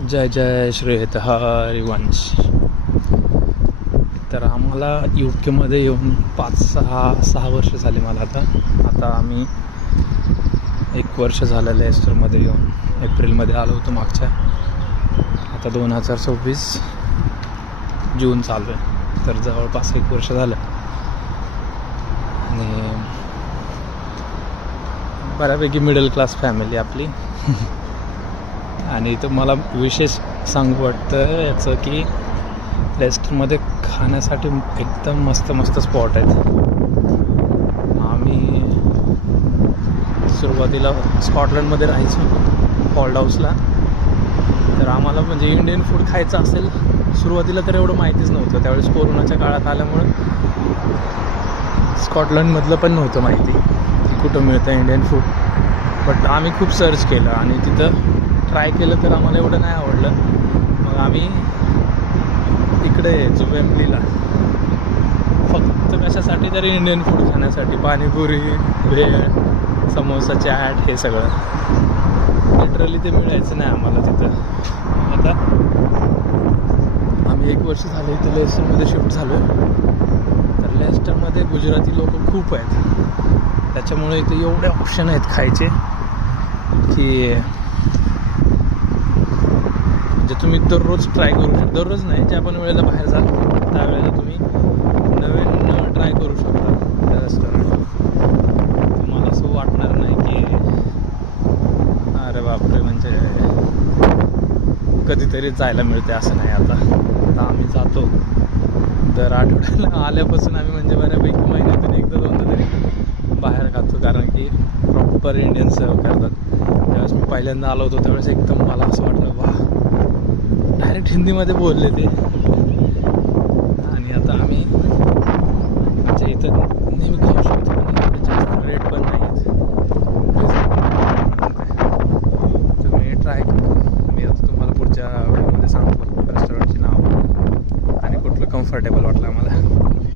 जय जय श्री हरिवंश. तर आम्हाला UK येऊन 5-6 वर्ष झाली मला. आता आम्ही 1 वर्ष झालं लेस्टरमध्ये येऊन. एप्रिलमध्ये आलो होतो मागच्या. आता 2024 जून चालू आहे, तर जवळपास 1 वर्ष झालं. आणि बऱ्यापैकी मिडल क्लास फॅमिली आपली. आणि तुम्हाला विशेष सांगू वाटतं याचं की लेस्टरमध्ये खाण्यासाठी एकदम मस्त मस्त स्पॉट आहेत. आम्ही सुरुवातीला स्कॉटलंडमध्ये राहायचो फॉल्ड हाऊसला. तर आम्हाला म्हणजे इंडियन फूड खायचं असेल सुरुवातीला तर एवढं माहितीच नव्हतं. त्यावेळेस कोरोनाच्या काळात आल्यामुळं स्कॉटलंडमधलं पण नव्हतं माहिती कुठं मिळतं इंडियन फूड. बट आम्ही खूप सर्च केलं आणि तिथं ट्राय केलं तर आम्हाला एवढं नाही आवडलं. मग आम्ही इकडे वेम्बलीला फक्त कशासाठी तरी इंडियन फूड खाण्यासाठी. पाणीपुरी, भेळ, समोसा, चाट हे सगळं. लिटरली ते मिळायचं नाही आम्हाला तिथं. आता आम्ही 1 वर्ष झालं इथे लेस्टरमध्ये शिफ्ट झालो आहे. तर लेस्टरमध्ये गुजराती लोक खूप आहेत, त्याच्यामुळे इथे एवढे ऑप्शन आहेत खायचे की म्हणजे तुम्ही दररोज ट्राय करू शकता. दररोज नाही, ज्या पण वेळेला बाहेर जाल त्यावेळेला तुम्ही नवीन ट्राय करू शकता त्या रेस्टॉरंटवर. तुम्हाला असं वाटणार नाही की अरे बापरे म्हणजे कधीतरी जायला मिळते असं नाही. आता आम्ही जातो दर आठवड्याला. आल्यापासून आम्ही म्हणजे बऱ्यापैकी महिन्यातून 1-2दा तरी बाहेर खातो, कारण की प्रॉपर इंडियन सर्व करतात. त्यावेळेस मी पहिल्यांदा आलो होतो त्यावेळेस एकदम मला असं वाटलं वा, डायरेक्ट हिंदीमध्ये बोलले ते. आणि आता आम्ही म्हणजे इथं नेहमी खाऊ शकतो आणि एवढे जास्त रेट पण नाहीत. तुम्ही ट्राय करा. मी आता तुम्हाला पुढच्या व्हिडिओमध्ये सांगतो रेस्टॉरंटची नाव आणि कुठलं कम्फर्टेबल वाटलं आम्हाला.